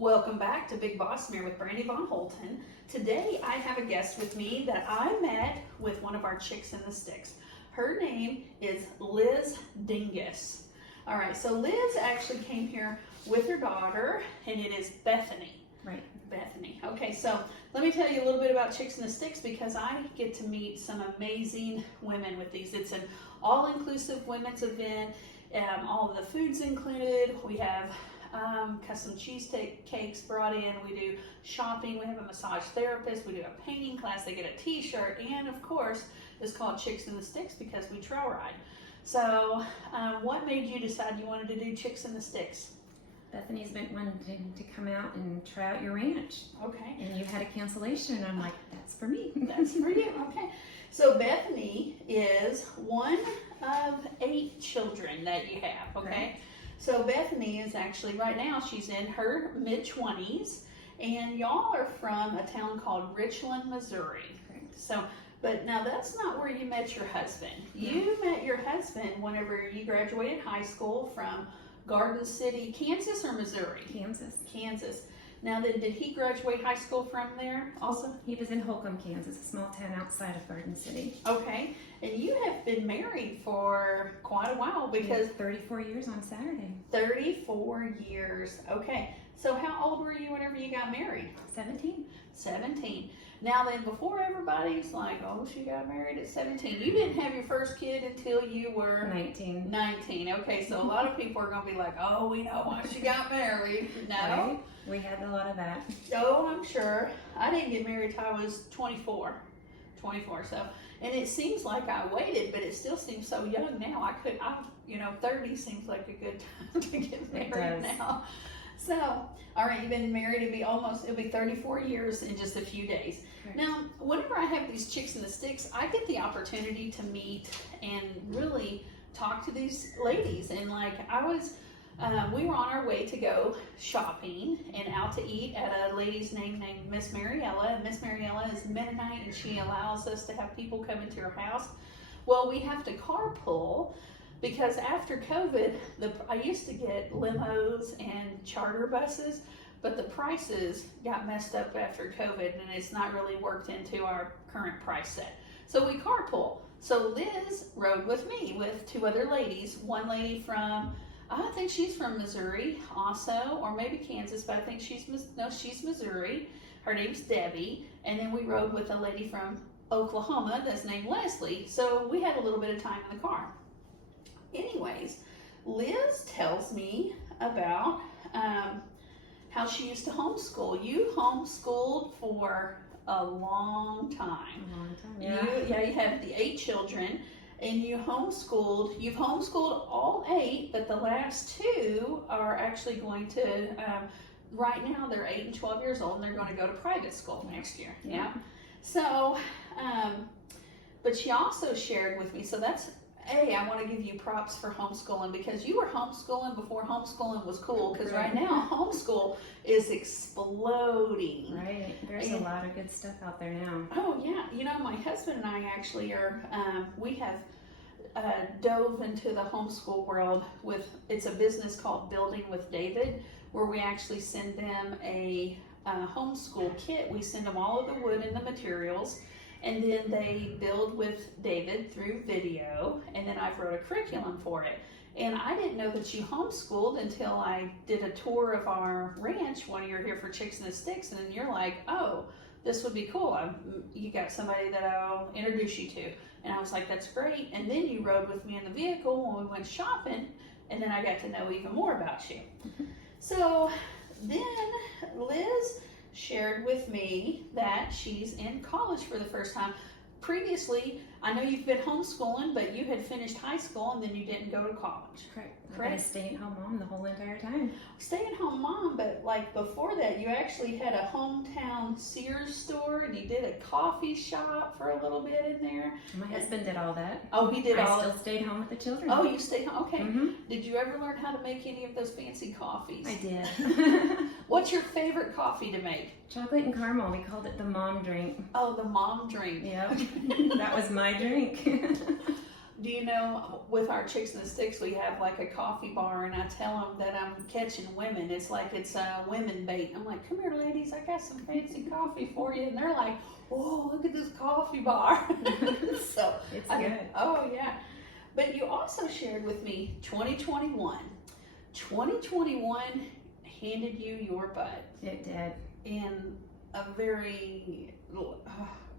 Welcome back to Big Boss Mare with Brandy Von Holton. Today I have a guest with me that I met with one of our chicks in the sticks. Her name is Liz Dingus. All right, so Liz actually came here with her daughter, and it is Bethany. Right. Bethany. Okay, so let me tell you a little bit about Chicks in the Sticks because I get to meet some amazing women with these. It's an all-inclusive women's event. All of the food's included. We have custom cheesesteak cakes brought in. We do shopping. We have a massage therapist. We do a painting class. They get a t-shirt, and of course it's called Chicks in the Sticks because we trail ride. So what made you decide you wanted to do Chicks in the Sticks? Bethany's been wanting to come out and try out your ranch. Okay. And you had a cancellation, and I'm like, that's for me. That's for you. Okay. So Bethany is one of 8 children that you have. Okay. Right. So Bethany is actually, right now, she's in her mid-20s, and y'all are from a town called Richland, Missouri. Correct. So, but now that's not where you met your husband. No. You met your husband whenever you graduated high school from Garden City, Kansas or Missouri? Kansas. Kansas. Now then, did he graduate high school from there also? He was in Holcomb, Kansas, a small town outside of Garden City. Okay. And you have been married for quite a while because 34 years on Saturday. 34 years. Okay. So how old were you whenever you got married? 17. 17. Now then, before everybody's like, oh, she got married at 17. You didn't have your first kid until you were 19. 19. Okay, so a lot of people are going to be like, oh, we know why she got married. No. Right? We had a lot of that. Oh, I'm sure. I didn't get married till I was 24. So, and it seems like I waited, but it still seems so young now. 30 seems like a good time to get married now. So, all right, you've been married, it'll be 34 years in just a few days. Correct. Now, whenever I have these Chicks in the Sticks, I get the opportunity to meet and really talk to these ladies. And like we were on our way to go shopping and out to eat at a lady's named Miss Mariella. And Miss Mariella is Mennonite, and she allows us to have people come into her house. Well, we have to carpool because after COVID, I used to get limos and charter buses, but the prices got messed up after COVID, and it's not really worked into our current price set. So we carpool. So Liz rode with me with 2 other ladies. One lady from, I think she's from Missouri also, or maybe Kansas, but I think she's Missouri. Her name's Debbie. And then we rode with a lady from Oklahoma that's named Leslie. So we had a little bit of time in the car. Anyways, Liz tells me about how she used to homeschool. You homeschooled for a long time. Yeah. You have the 8 children, and you've homeschooled all 8, but the last 2 are actually going to, right now they're 8 and 12 years old, and they're going to go to private school next year. Yeah. So, but she also shared with me, so that's, I want to give you props for homeschooling because you were homeschooling before homeschooling was cool, because right now homeschool is exploding. Right. There's a lot of good stuff out there now. Oh yeah. My husband and I actually are, we have dove into the homeschool world it's a business called Building with David, where we actually send them a homeschool kit. We send them all of the wood and the materials, and then they build with David through video, and then I've wrote a curriculum for it. And I didn't know that you homeschooled until I did a tour of our ranch when you were here for Chicks in the Sticks, and then you're like, oh, this would be cool. You got somebody that I'll introduce you to. And I was like, that's great. And then you rode with me in the vehicle when we went shopping, and then I got to know even more about you. So then Liz shared with me that she's in college for the first time. Previously, I know you've been homeschooling, but you had finished high school and then you didn't go to college. Correct. I've been a stay-at-home mom the whole entire time. Stay-at-home mom, but like before that, you actually had a hometown Sears store, and you did a coffee shop for a little bit in there. My husband did all that. Oh, he did all I still stayed home with the children. Oh, you stayed home. Okay. Mm-hmm. Did you ever learn how to make any of those fancy coffees? I did. What's your favorite coffee to make? Chocolate and caramel. We called it the mom drink. Oh, the mom drink. Yep. That was my drink. Do you know, with our Chicks and the Sticks, we have like a coffee bar, and I tell them that I'm catching women. It's like it's a women bait. I'm like, come here, ladies, I got some fancy coffee for you. And they're like, oh, look at this coffee bar. So It's good. Oh, yeah. But you also shared with me 2021. 2021 handed you your butt. It did. In a very,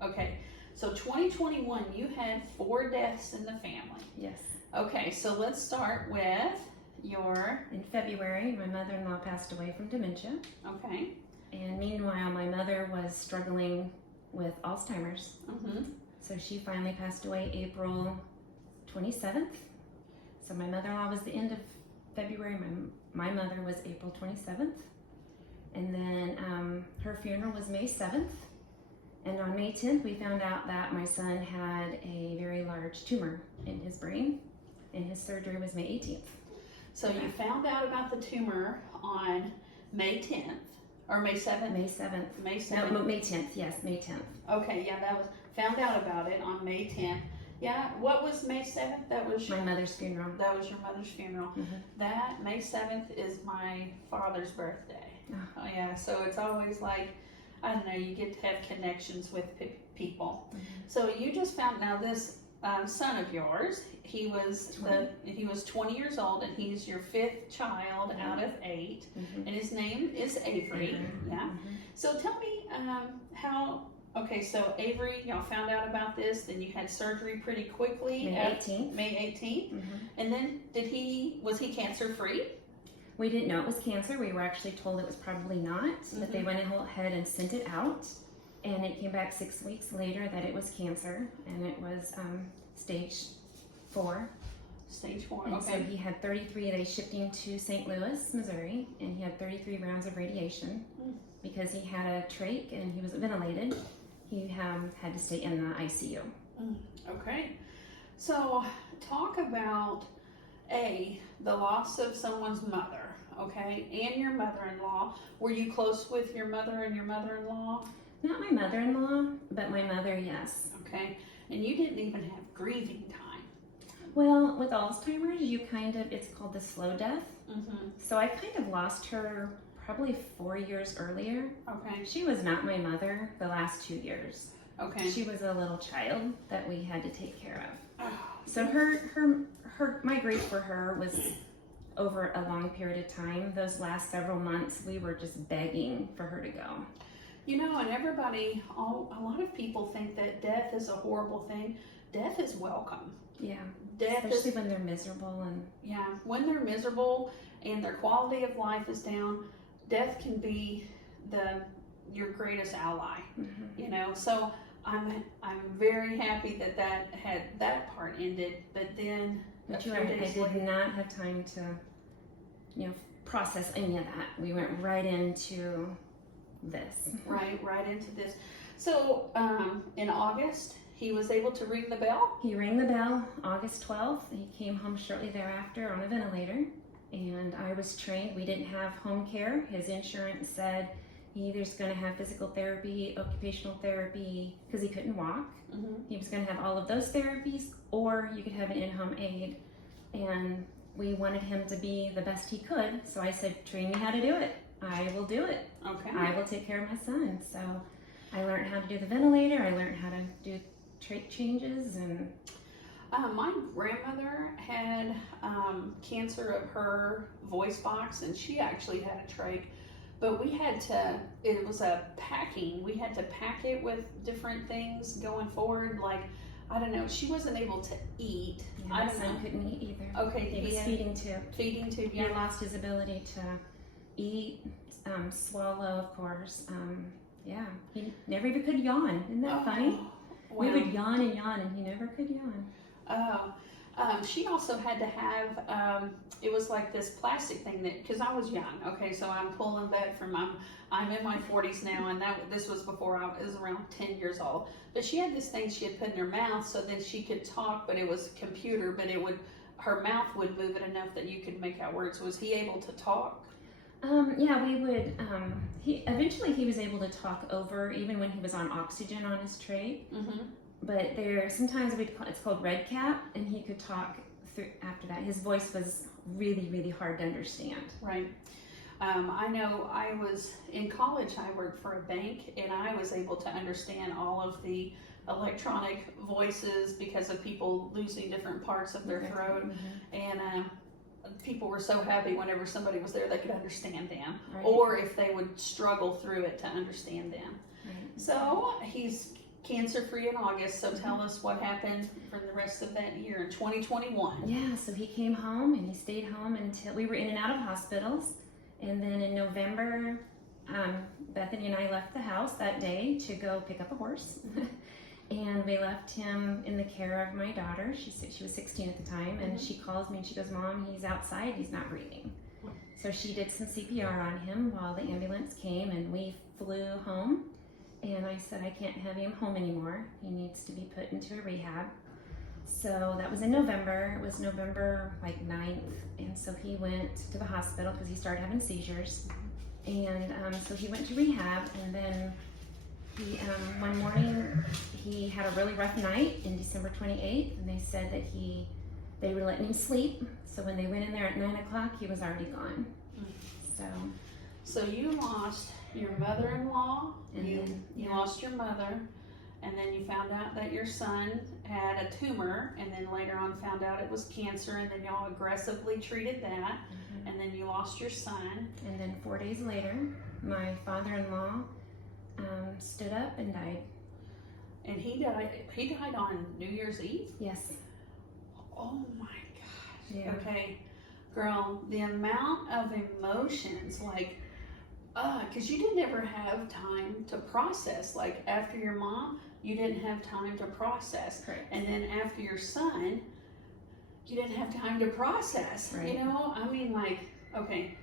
okay. So 2021, you had 4 deaths in the family. Yes. Okay, so let's start with your... In February, my mother-in-law passed away from dementia. Okay. And meanwhile, my mother was struggling with Alzheimer's. Mm-hmm. So she finally passed away April 27th. So my mother-in-law was the end of February. My mother was April 27th. And then her funeral was May 7th. And on May 10th, we found out that my son had a very large tumor in his brain, and his surgery was May 18th. So you found out about the tumor on May 10th, or May 7th? May 7th. May 7th. No, May 10th, yes, May 10th. Okay, yeah, that was, found out about it on May 10th. Yeah, what was May 7th? That was My mother's funeral. That was your mother's funeral. Mm-hmm. That, May 7th, is my father's birthday. Oh, yeah, so it's always like, I don't know, you get to have connections with people. Mm-hmm. So you just found, now this son of yours, he was 20 years old, and he's your 5th child out of 8, Mm-hmm. and his name is Avery. Yeah. Mm-hmm. So tell me how. Okay, so Avery, y'all found out about this, then you had surgery pretty quickly. May 18th. May 18th. Mm-hmm. And then was he cancer free? We didn't know it was cancer. We were actually told it was probably not, but they went ahead and sent it out, and it came back 6 weeks later that it was cancer, and it was stage 4. Stage 4, And okay. so he had 33, they shipped him to St. Louis, Missouri, and he had 33 rounds of radiation. Because he had a trach and he was ventilated, he had to stay in the ICU. Okay. So talk about, the loss of someone's mother, okay, and your mother-in-law. Were you close with your mother and your mother-in-law? Not my mother-in-law, but my mother, yes. Okay. And you didn't even have grieving time. Well, with Alzheimer's, it's called the slow death. Mm-hmm. So I kind of lost her probably 4 years earlier. Okay. She was not my mother the last 2 years. Okay. She was a little child that we had to take care of. Oh. So my grief for her was over a long period of time. Those last several months, we were just begging for her to go. You know, and everybody, a lot of people think that death is a horrible thing. Death is welcome. Yeah. Death Especially when they're miserable and when they're miserable and their quality of life is down, death can be your greatest ally. Mm-hmm. You know, so I'm very happy that part ended, but then But you're right, I did not have time to, process any of that. We went right into this. right into this. So in August, he was able to ring the bell. He rang the bell August 12th. He came home shortly thereafter on a ventilator, and I was trained. We didn't have home care. His insurance said he either's going to have physical therapy, occupational therapy, because he couldn't walk. Mm-hmm. He was going to have all of those therapies, or you could have an in-home aid. And we wanted him to be the best he could, so I said, train me how to do it. I will do it. Okay. I will take care of my son. So I learned how to do the ventilator. I learned how to do trach changes. And my grandmother had cancer of her voice box, and she actually had a trach. But it was a packing. We had to pack it with different things going forward. Like, I don't know, she wasn't able to eat. yeah, my son couldn't eat either. Okay, He was feeding tube. Feeding tube, He yeah. lost his ability to eat, swallow, of course. He never even could yawn. Isn't that funny? Wow. We would yawn, and he never could yawn. Oh. She also had to have, it was like this plastic thing because I was young, okay, so I'm pulling back from, I'm in my 40s now, and this was before I was around 10 years old, but she had this thing she had put in her mouth so that she could talk, but it was a computer, but her mouth would move it enough that you could make out words. Was he able to talk? We would, eventually he was able to talk over, even when he was on oxygen on his trach. Mm-hmm. but sometimes it's called red cap, and he could talk through after that. His voice was really, really hard to understand. Right. I know I was in college, I worked for a bank, and I was able to understand all of the electronic voices because of people losing different parts of their throat. And people were so happy whenever somebody was there they could understand them, or if they would struggle through it to understand them. So he's cancer free in August, so tell us what happened for the rest of that year in 2021. Yeah, so he came home and he stayed home until we were in and out of hospitals. And then in November, Bethany and I left the house that day to go pick up a horse. And we left him in the care of my daughter. She was 16 at the time, and she calls me and she goes, "Mom, he's outside, he's not breathing." So she did some CPR on him while the ambulance came, and we flew home. And I said, "I can't have him home anymore. He needs to be put into a rehab." So that was in November. It was November 9th. And so he went to the hospital because he started having seizures. And so he went to rehab, and then he, one morning he had a really rough night in December 28th, and they said that they were letting him sleep. So when they went in there at 9 o'clock, he was already gone. So you lost your mother-in-law, you lost your mother, and then you found out that your son had a tumor, and then later on found out it was cancer, and then y'all aggressively treated that, and then you lost your son. And then 4 days later, my father-in-law stood up and died. And he died on New Year's Eve? Yes. Oh my gosh. Yeah. Okay, girl, the amount of emotions, because you didn't ever have time to process. Like after your mom, you didn't have time to process. Correct. And then after your son, you didn't have time to process. Right. You know, I mean, okay,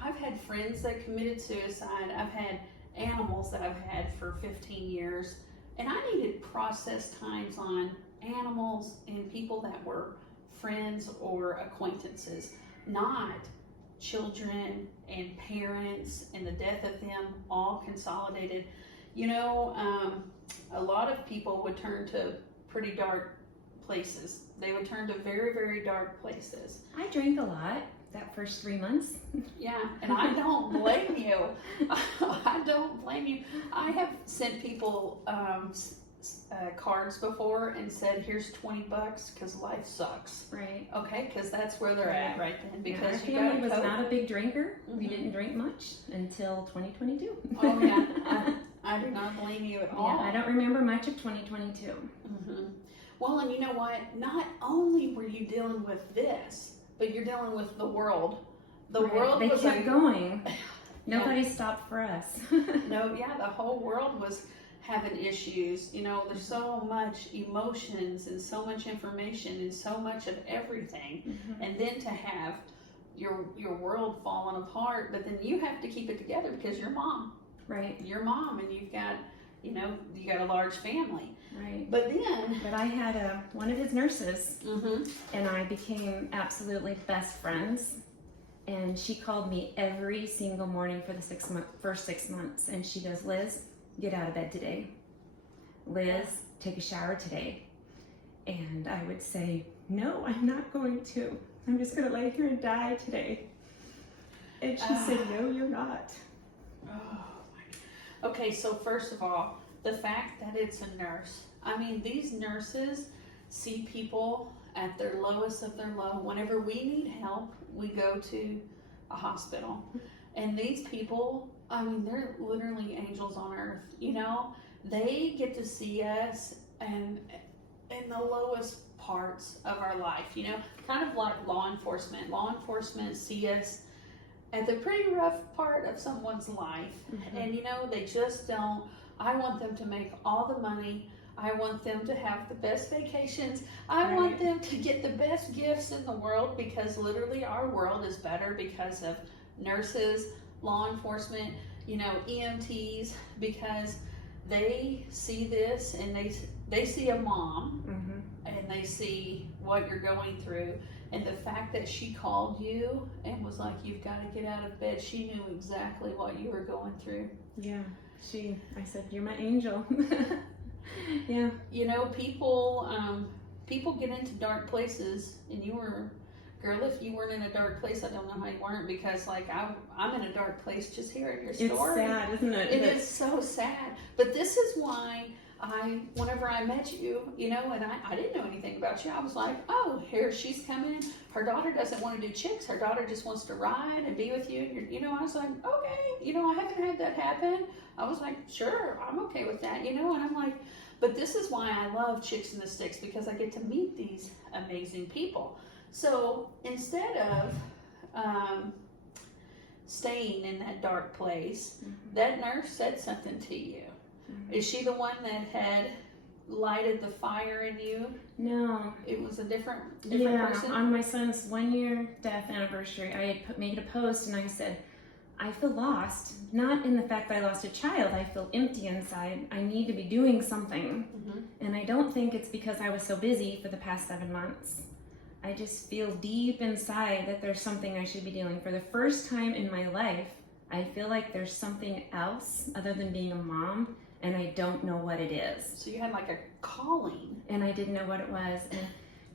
I've had friends that committed suicide. I've had animals that I've had for 15 years, and I needed process times on animals and people that were friends or acquaintances, not children and parents and the death of them all consolidated. You know, a lot of people would turn to pretty dark places. They would turn to very, very dark places. I drank a lot that first 3 months. Yeah, and I don't blame you. I don't blame you. I have sent people cards before and said, "Here's $20 because life sucks." Right. Okay, because that's where they're at right then. Because our family was not a big drinker. We didn't drink much until 2022. Oh yeah, I do not blame you at all. Yeah, I don't remember much of 2022. Well, and you know what? Not only were you dealing with this, but you're dealing with the world. The world They was kept going. Nobody stopped for us. No, yeah, the whole world was having issues. You know, there's so much emotions and so much information and so much of everything. And then to have your world falling apart, but then you have to keep it together because you're mom. Right. Your mom, and you've got, you got a large family. Right. But then... But I had one of his nurses, and I became absolutely best friends. And she called me every single morning for the first 6 months. And she goes, "Liz, get out of bed today. Liz, take a shower today." And I would say, "No, I'm not going to. I'm just going to lay here and die today." And she said, "No, you're not." Oh my. Okay, so first of all, the fact that it's a nurse. I mean, these nurses see people at their lowest of their low. Whenever we need help, we go to a hospital. And these people, I mean, they're literally angels on earth. You know, they get to see us and in the lowest parts of our life, you know, kind of like law enforcement. Law enforcement see us at the pretty rough part of someone's life. And, you know, they just don't. I want them to make all the money. I want them to have the best vacations. I want them to get the best gifts in the world, because literally our world is better because of nurses, law enforcement, you know, EMTs, because they see this and they see a mom and they see what you're going through. And the fact that she called you and was like, "You've got to get out of bed," she knew exactly what you were going through. Yeah. I said, "You're my angel." Yeah. You know, people get into dark places, and you were, girl, if you weren't in a dark place, I don't know how you weren't, because like I'm in a dark place just hearing your story. It's sad, isn't it? It is so sad. But this is why whenever I met you, you know, and I didn't know anything about you, I was like, oh, here she's coming. Her daughter doesn't want to do chicks. Her daughter just wants to ride and be with you. You know, I was like, okay, you know, I haven't had that happen. I was like, sure, I'm okay with that, you know, and I'm like, but this is why I love Chicks in the Sticks, because I get to meet these amazing people. So instead of staying in that dark place, that nurse said something to you. Is she the one that had lighted the fire in you? No. It was a different Yeah, person? on my son's 1 year death anniversary, I had made a post and I said, I feel lost. Not in the fact that I lost a child, I feel empty inside. I need to be doing something. And I don't think it's because I was so busy for the past 7 months. I just feel deep inside that there's something I should be doing. For the first time in my life, I feel like there's something else other than being a mom, and I don't know what it is. So you had like a calling. And I didn't know what it was. And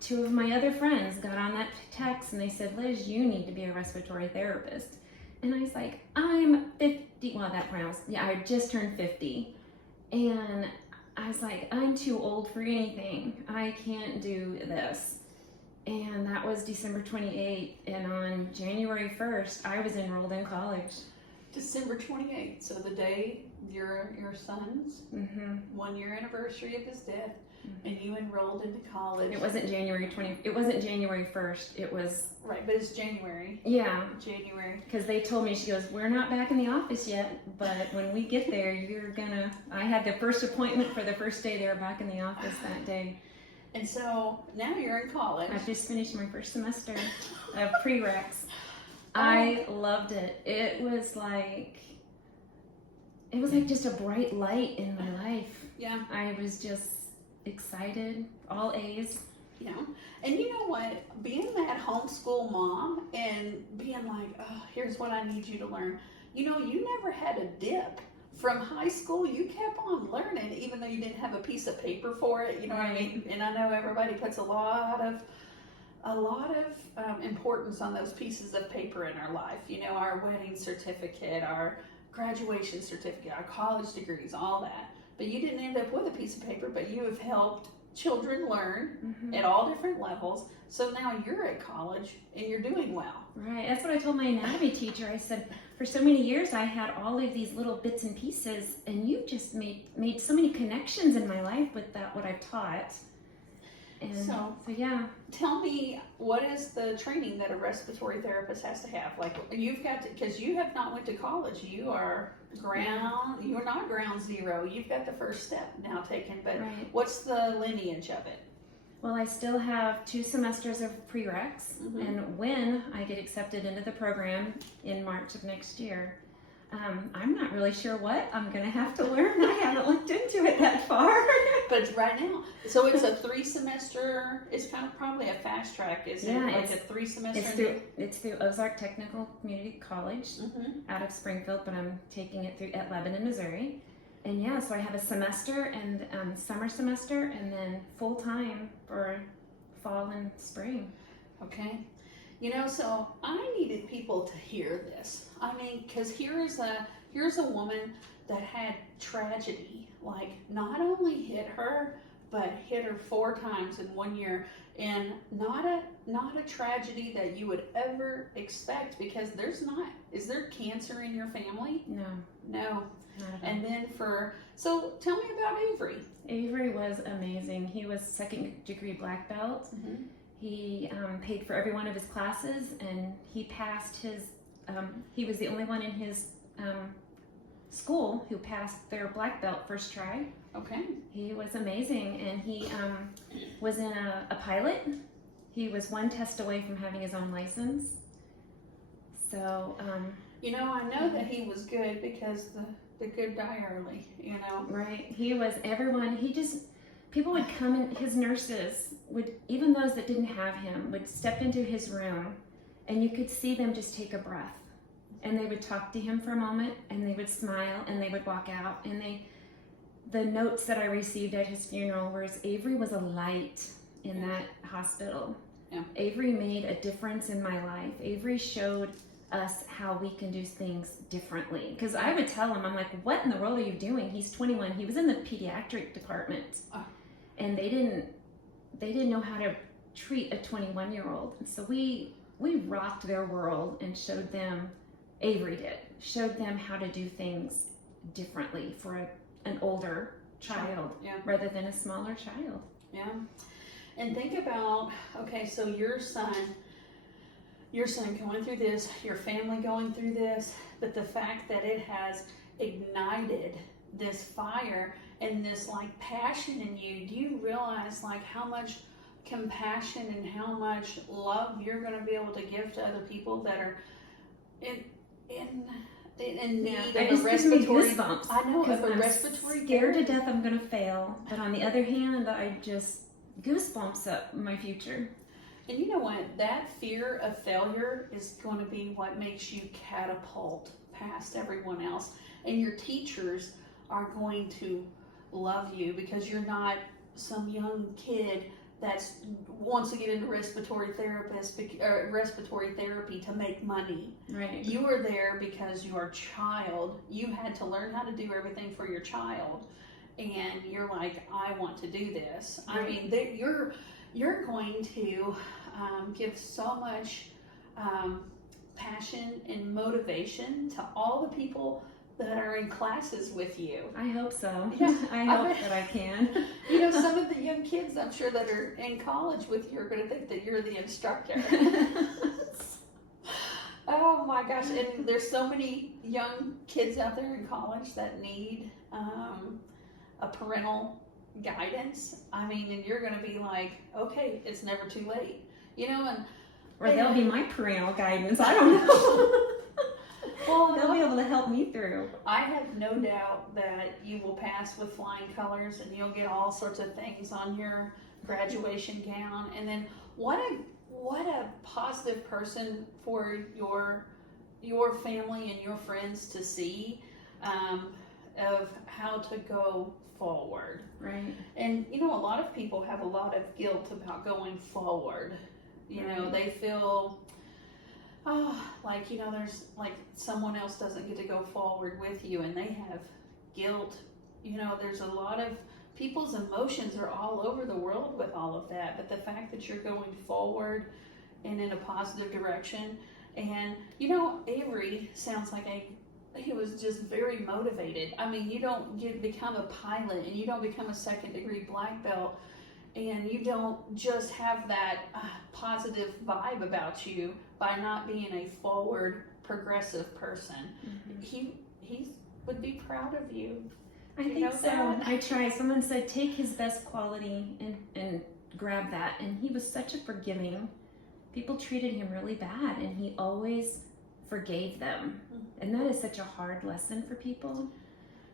2 of my other friends got on that text and they said, Liz, you need to be a respiratory therapist. And I was like, I'm 50, well, that when I just turned 50. And I was like, I'm too old for anything. I can't do this. And that was December 28th. And on January 1st, I was enrolled in college. December 28th, so the day your son's 1 year anniversary of his death, and you enrolled into college. It wasn't January 1st. It was right, but it's January. Yeah, January. Because they told me, she goes, we're not back in the office yet, but when we get there, I had the first appointment for the first day they were back in the office that day. And so now you're in college. I just finished my first semester of prereqs. I loved it. It was like just a bright light in my life. Yeah. I was just excited, all A's. Yeah. And you know what? Being that homeschool mom and being like, oh, here's what I need you to learn. You know, you never had a dip. From high school, you kept on learning, even though you didn't have a piece of paper for it. You know what I mean? And I know everybody puts a lot of importance on those pieces of paper in our life. You know, our wedding certificate, our graduation certificate, our college degrees, all that. But you didn't end up with a piece of paper, but you have helped children learn at all different levels. So now you're at college and you're doing well. Right. That's what I told my anatomy teacher. I said, for so many years I had all of these little bits and pieces, and you just made so many connections in my life with what I've taught. And so yeah. Tell me, what is the training that a respiratory therapist has to have? Like, you've got to, because you have not went to college. You are you're not ground zero. You've got the first step now taken, but what's the lineage of it? Well, I still have 2 semesters of prereqs, and when I get accepted into the program in March of next year, I'm not really sure what I'm going to have to learn. I haven't looked into it that far. But right now, so it's a 3-semester, it's kind of probably a fast track, isn't it? Like a 3-semester? It's through Ozark Technical Community College out of Springfield, but I'm taking it through at Lebanon, Missouri. And yeah, so I have a semester and summer semester, and then full-time for fall and spring. Okay. You know, so I needed people to hear this. I mean, because here's a woman that had tragedy, like not only hit her, but hit her 4 times in 1 year, and not a tragedy that you would ever expect, because is there cancer in your family? No. And then so tell me about Avery. Avery was amazing. He was 2nd degree black belt. He paid for every one of his classes, and he passed his, he was the only one in his school who passed their black belt first try. Okay. He was amazing, and he was in a pilot. He was 1 test away from having his own license. So, you know, I know that he was good because the good die early, you know. Right. He was people would come in, his nurses would, even those that didn't have him, would step into his room, and you could see them just take a breath. And they would talk to him for a moment, and they would smile, and they would walk out, and the notes that I received at his funeral was Avery was a light in that hospital. Yeah. Avery made a difference in my life. Avery showed us how we can do things differently. Because I would tell him, I'm like, what in the world are you doing? He's 21. He was in the pediatric department. And they didn't know how to treat a 21-year-old. And so we rocked their world and showed them, Avery did, showed them how to do things differently for an older child rather than a smaller child. Yeah. And think about, okay, so your son going through this, your family going through this, but the fact that it has ignited this fire and this like passion in you, do you realize like how much compassion and how much love you're going to be able to give to other people that are in need of a respiratory goosebumps. I know, of a I'm respiratory scared to death I'm going to fail, but on the other hand, I just goosebumps up my future. And you know what? That fear of failure is going to be what makes you catapult past everyone else. And your teachers are going to love you because you're not some young kid that wants to get into respiratory therapy to make money. Right. You are there because you are a child. You had to learn how to do everything for your child. And you're like, I want to do this. Right. I mean, you're going to give so much passion and motivation to all the people that are in classes with you. I hope so. Yeah, I hope that I can. You know, some of the young kids, I'm sure, that are in college with you are going to think that you're the instructor. Oh my gosh, and there's so many young kids out there in college that need a parental guidance. I mean, and you're going to be like, okay, it's never too late. You know, or they'll be my parental guidance. I don't know. Well, they'll be able to help me through. I have no doubt that you will pass with flying colors, and you'll get all sorts of things on your graduation gown. And then what a positive person for your family and your friends to see of how to go forward. Right. And you know, a lot of people have a lot of guilt about going forward. You know, they feel like, you know, there's like someone else doesn't get to go forward with you, and they have guilt. You know, there's a lot of people's emotions are all over the world with all of that, but the fact that you're going forward and in a positive direction, and you know, Avery sounds like he was just very motivated. I mean, you don't become a pilot, and you don't become a second-degree black belt, and you don't just have that positive vibe about you by not being a forward, progressive person. Mm-hmm. He would be proud of you. I think so. That? I try. Someone said take his best quality and grab that, and he was such a forgiving. People treated him really bad, and he always forgave them. Mm-hmm. And that is such a hard lesson for people,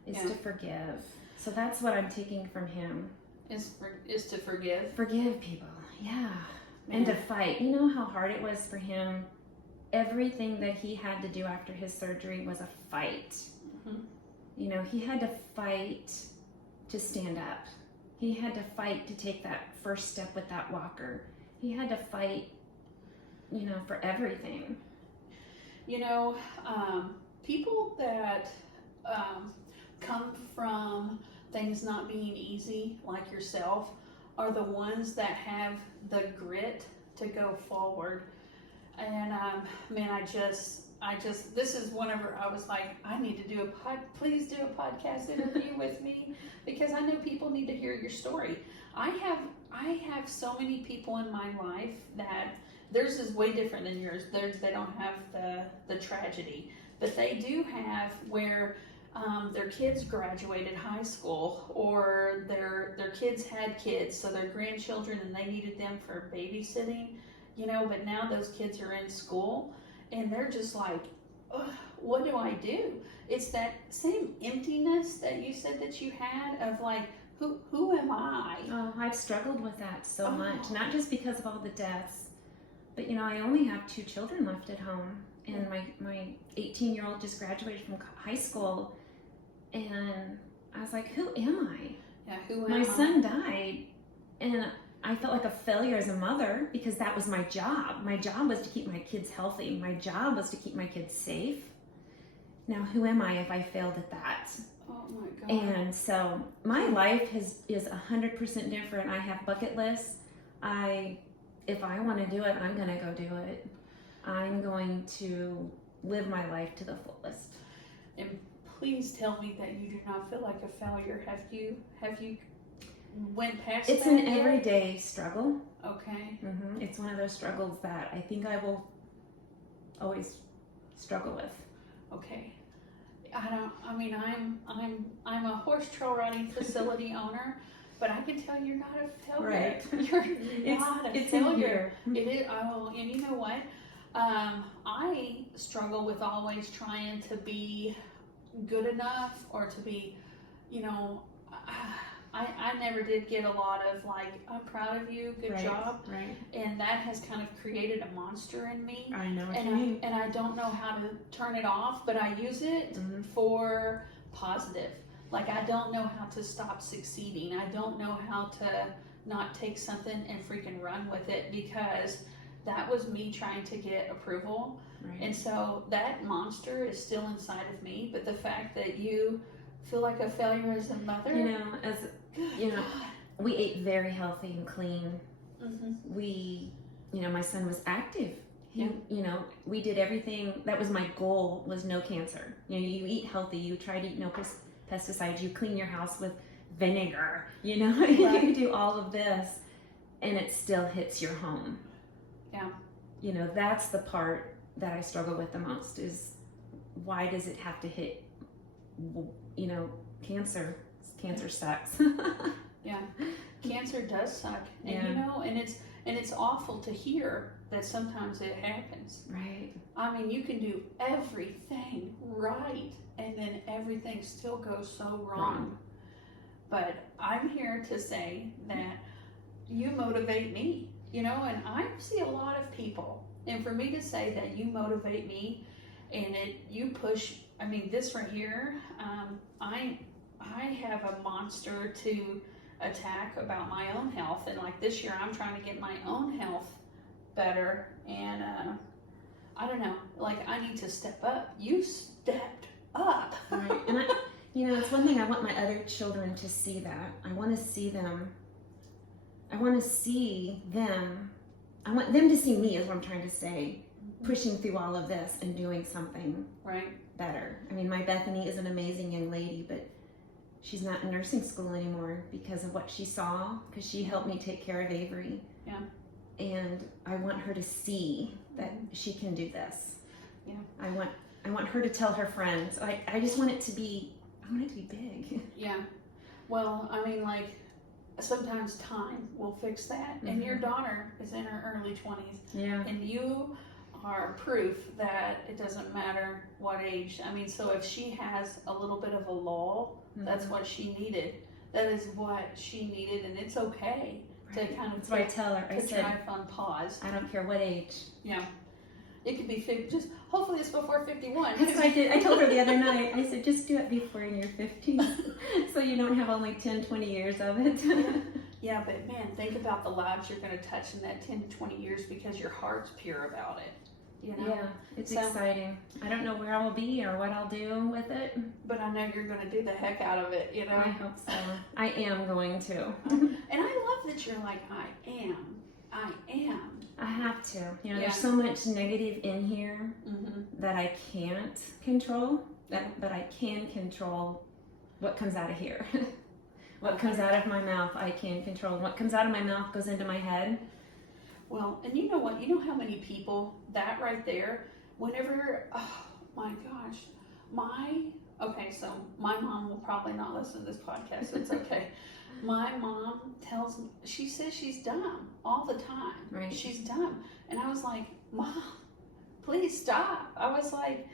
is to forgive. So that's what I'm taking from him. Is to forgive. Forgive people, yeah. And to fight. You know how hard it was for him? Everything that he had to do after his surgery was a fight. Mm-hmm. You know, he had to fight to stand up. He had to fight to take that first step with that walker. He had to fight, you know, for everything. You know, people that come from things not being easy, like yourself, are the ones that have the grit to go forward. And man, I just this is whenever I was like, I need to please do a podcast interview with me, because I know people need to hear your story. I have so many people in my life that theirs is way different than yours. They don't have the tragedy, but they do have where their kids graduated high school, or their kids had kids, so their grandchildren, and they needed them for babysitting, you know, but now those kids are in school, and they're just like, what do I do? It's that same emptiness that you said that you had of like, who am I? Oh, I've struggled with that so much, not just because of all the deaths, but you know, I only have 2 children left at home, and my 18-year-old just graduated from high school. And I was like, who am I? Yeah, who am My I? son died, and I felt like a failure as a mother because that was my job. My job was to keep my kids healthy. My job was to keep my kids safe. Now, who am I if I failed at that? Oh my God. And so my life is 100% different. I have bucket lists. If I want to do it, I'm going to go do it. I'm going to live my life to the fullest. And please tell me that you do not feel like a failure. Have you went past It's that an yet? everyday struggle. Okay. It's one of those struggles that I think I will always struggle with. Okay. I'm a horse trail riding facility owner, but I can tell you're not a failure. Right. You're not a it's failure. in It is. And you know what? I struggle with always trying to be good enough or to be, I never did get a lot of like, I'm proud of you, good job. Right. And that has kind of created a monster in me. I know what you mean. And I don't know how to turn it off, but I use it for positive. Like, I don't know how to stop succeeding. I don't know how to not take something and freaking run with it, because that was me trying to get approval. Right. And so that monster is still inside of me. But the fact that you feel like a failure as a mother, we ate very healthy and clean. Mm-hmm. My son was active. We did everything. That was my goal, was no cancer. You eat healthy, you try to eat no pesticides, you clean your house with vinegar, Right. You do all of this and it still hits your home. Yeah. That's the part that I struggle with the most, is why does it have to hit, cancer? Cancer sucks. Yeah. Cancer does suck. And Yeah. and it's awful to hear that sometimes it happens. Right. I mean, you can do everything right and then everything still goes so wrong. But I'm here to say that you motivate me, and I see a lot of people. And for me to say that you motivate me and you push, this right here, I have a monster to attack about my own health. And like this year, I'm trying to get my own health better. And I don't know, like I need to step up. You stepped up. Right. And it's one thing I want my other children to see that. I want to see them. I want to see them. I want them to see me, is what I'm trying to say, pushing through all of this and doing something better. My Bethany is an amazing young lady, but she's not in nursing school anymore because of what she saw, because she helped me take care of Avery. Yeah. And I want her to see that she can do this. Yeah. I want her to tell her friends. I just want it to be, I want it to be big. Yeah. Well, sometimes time will fix that. And your daughter is in her early 20s. Yeah. And you are proof that it doesn't matter what age. So if she has a little bit of a lull, that's what she needed. That is what she needed, and it's okay to kind of. That's what I tell her. I said, drive on pause. I don't care what age. Yeah. It could be just hopefully it's before 51. That's what I did. I told her the other night, I said, just do it before in your 50s so you don't have only 10, 20 years of it. Yeah, but man, think about the lives you're going to touch in that 10 to 20 years because your heart's pure about it. Yeah, it's exciting. I don't know where I'll be or what I'll do with it. But I know you're going to do the heck out of it, I hope so. I am going to. And I love that you're like, I am. I have to. There's so much negative in here that I can't control, but I can control what comes out of here. What comes out of my mouth, I can control. What comes out of my mouth goes into my head. Well, and you know what? You know how many people, that right there, whenever, oh my gosh, so my mom will probably not listen to this podcast. It's okay. My mom tells me, she says she's dumb all the time. Right. She's dumb. And I was like, Mom, please stop. I was like,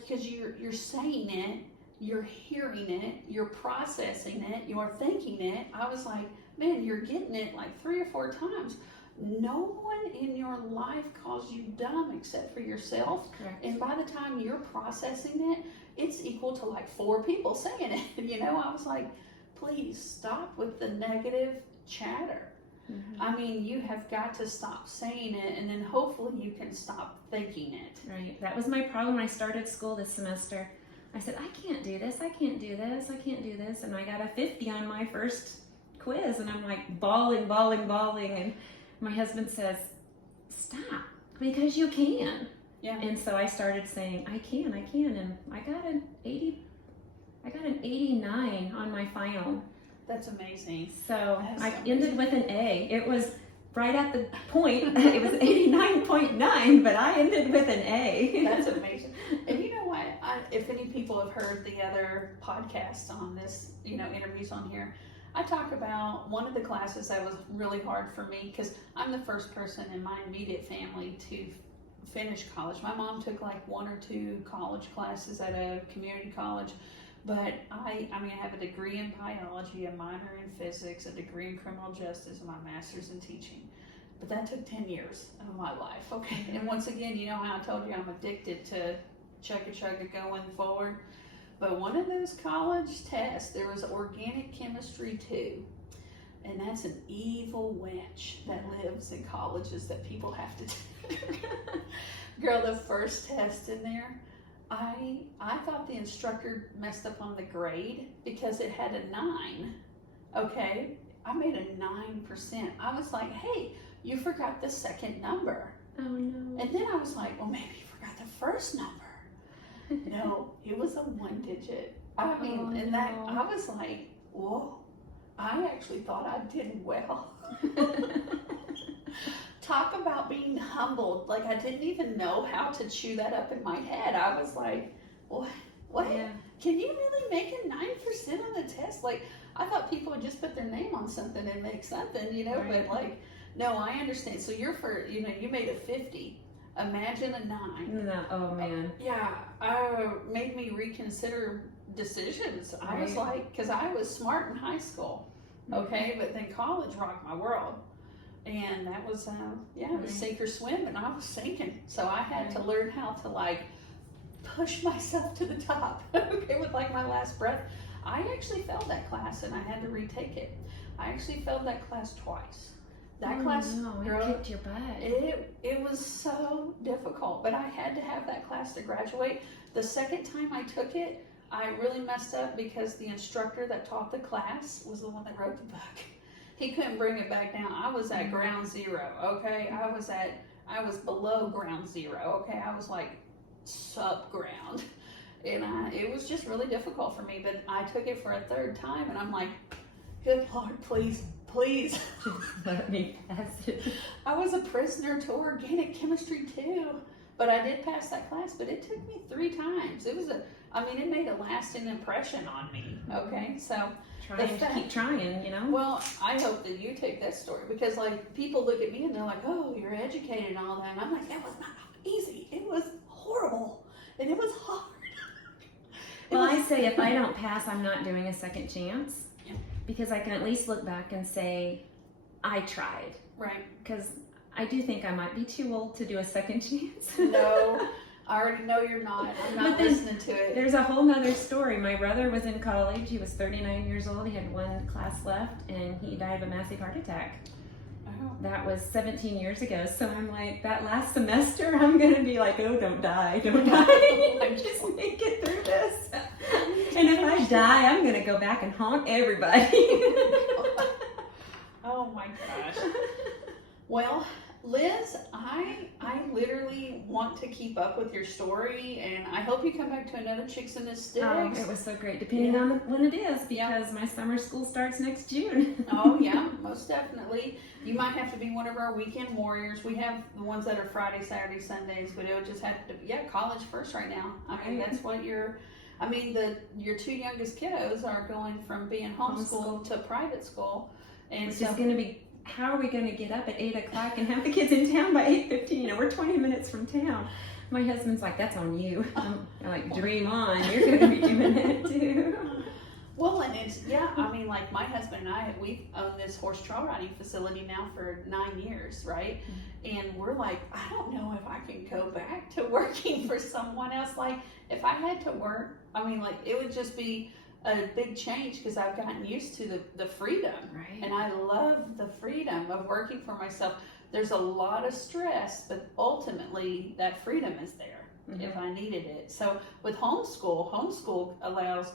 because you're saying it, you're hearing it, you're processing it, you're thinking it. I was like, man, you're getting it like 3 or 4 times. No one in your life calls you dumb except for yourself. Correct. And by the time you're processing it, it's equal to like 4 people saying it. You know, I was like, please stop with the negative chatter. Mm-hmm. I mean, you have got to stop saying it, and then hopefully you can stop thinking it. Right. That was my problem when I started school this semester. I said, I can't do this, I can't do this, I can't do this. And I got a 50 on my first quiz, and I'm like bawling. And my husband says, stop, because you can. Yeah. And so I started saying, I can. And I got an 89 on my final. That's amazing. So That's I so ended with an A. It was right at the point. It was 89.9, but I ended with an A. That's amazing. And you know what? If any people have heard the other podcasts on this, you know, interviews on here, I talk about one of the classes that was really hard for me, because I'm the first person in my immediate family to finish college. My mom took like 1 or 2 college classes at a community college. But I have a degree in biology, a minor in physics, a degree in criminal justice, and my master's in teaching. But that took 10 years of my life, okay? Mm-hmm. And once again, you know how I told you I'm addicted to chugga going forward? But one of those college tests, there was organic chemistry 2. And that's an evil witch that lives in colleges that people have to do. Girl, the first test in there, I thought the instructor messed up on the grade because it had a 9, okay? I made a 9%. I was like, hey, you forgot the second number. Oh no. And then I was like, well, maybe you forgot the first number. No, it was a 1 digit. I mean, and that, I was like, whoa, I actually thought I did well. Talk about being humbled. Like, I didn't even know how to chew that up in my head. I was like, what? Yeah. Can you really make a 9% on the test? Like, I thought people would just put their name on something and make something, you know, Right. but like, no, I understand. So you're you made a 50. Imagine a 9. No, oh man. Yeah, made me reconsider decisions. I was Right. like, because I was smart in high school, okay, but then college rocked my world. And that was, it was Right. sink or swim, and I was sinking. So I had to Right. learn how to like push myself to the top, okay, with like my last breath. I actually failed that class, and I had to retake it. I actually failed that class twice. That class, no, it girl, kicked your butt. it was so difficult, but I had to have that class to graduate. The second time I took it, I really messed up because the instructor that taught the class was the one that wrote the book. He couldn't bring it back down. I was at ground zero, okay? I was below ground zero, okay? I was like sub-ground. And it was just really difficult for me, but I took it for a 3rd time, and I'm like, good Lord, please. Just let me pass it. I was a prisoner to organic chemistry too, but I did pass that class, but it took me 3 times. It made a lasting impression on me, okay? So, Keep trying, you know? well, I hope that you take that story, because like people look at me and they're like, oh, you're educated and all that. And I'm like, that was not easy. It was horrible, and it was hard. I say if I don't pass, I'm not doing a second chance. Yeah. Because I can at least look back and say, I tried. Right. Because I do think I might be too old to do a second chance. No, I already know you're not. I'm not listening to it. There's a whole nother story. My brother was in college. He was 39 years old. He had 1 class left, and he died of a massive heart attack. Oh. That was 17 years ago. So I'm like, that last semester, I'm going to be like, oh, don't die. Just make it through this. And if I die, I'm going to go back and haunt everybody. Oh my gosh. Well, Liz, I literally want to keep up with your story, and I hope you come back to another Chicks in the Sticks. It was so great, depending on when it is, because my summer school starts next June. Oh yeah, most definitely. You might have to be one of our weekend warriors. We have the ones that are Friday, Saturday, Sundays, but it would just have to be, college first right now. I mean, that's what your 2 youngest kiddos are going from being homeschooled to private school. And which is going to be, how are we going to get up at 8 o'clock and have the kids in town by 8:15? We're 20 minutes from town. My husband's like, that's on you. I'm like, dream on. You're going to be doing it too. Well, and it's, like my husband and I, we've owned this horse trail riding facility now for 9 years, right? And we're like, I don't know if I can go back to working for someone else. Like, if I had to work, I mean, like, it would just be a big change because I've gotten used to the freedom. Right. And I love the freedom of working for myself. There's a lot of stress, but ultimately that freedom is there if I needed it. So with homeschool allows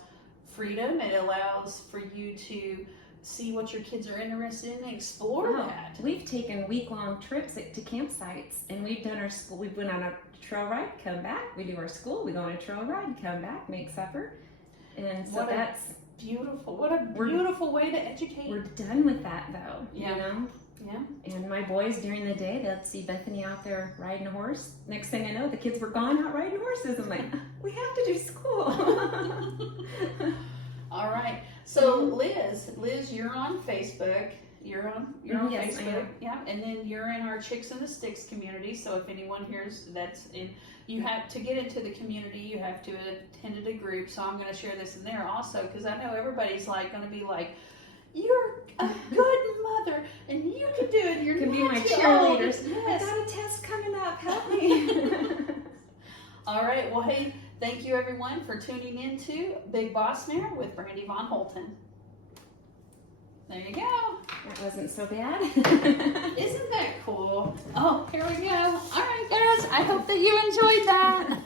freedom. It allows for you to see what your kids are interested in and explore that. We've taken week-long trips to campsites, and we've done our school. We've been on a trail ride, come back. We do our school. We go on a trail ride, come back, make supper, and so that's beautiful. What a beautiful way to educate. We're done with that though. Yeah. You know. Yeah. And my boys during the day, they'll see Bethany out there riding a horse. Next thing I know, the kids were gone out riding horses. I'm like, we have to do school. All right. So Liz, you're on Facebook. You're on Yes, I Facebook. am. Yeah. And then you're in our Chicks in the Sticks community. So if anyone hears that's in, you have to get into the community, you have to attend a group. So I'm going to share this in there also because I know everybody's like going to be like, you're a good mother and you can do it. You can be my too cheerleaders. old. Yes. I got a test coming up. Help me. All right. Well, hey, thank you everyone for tuning in to Big Boss Mare with Brandy Von Holton. There you go. That wasn't so bad. Isn't that cool? Oh, here we go. All right, guys. I hope that you enjoyed that.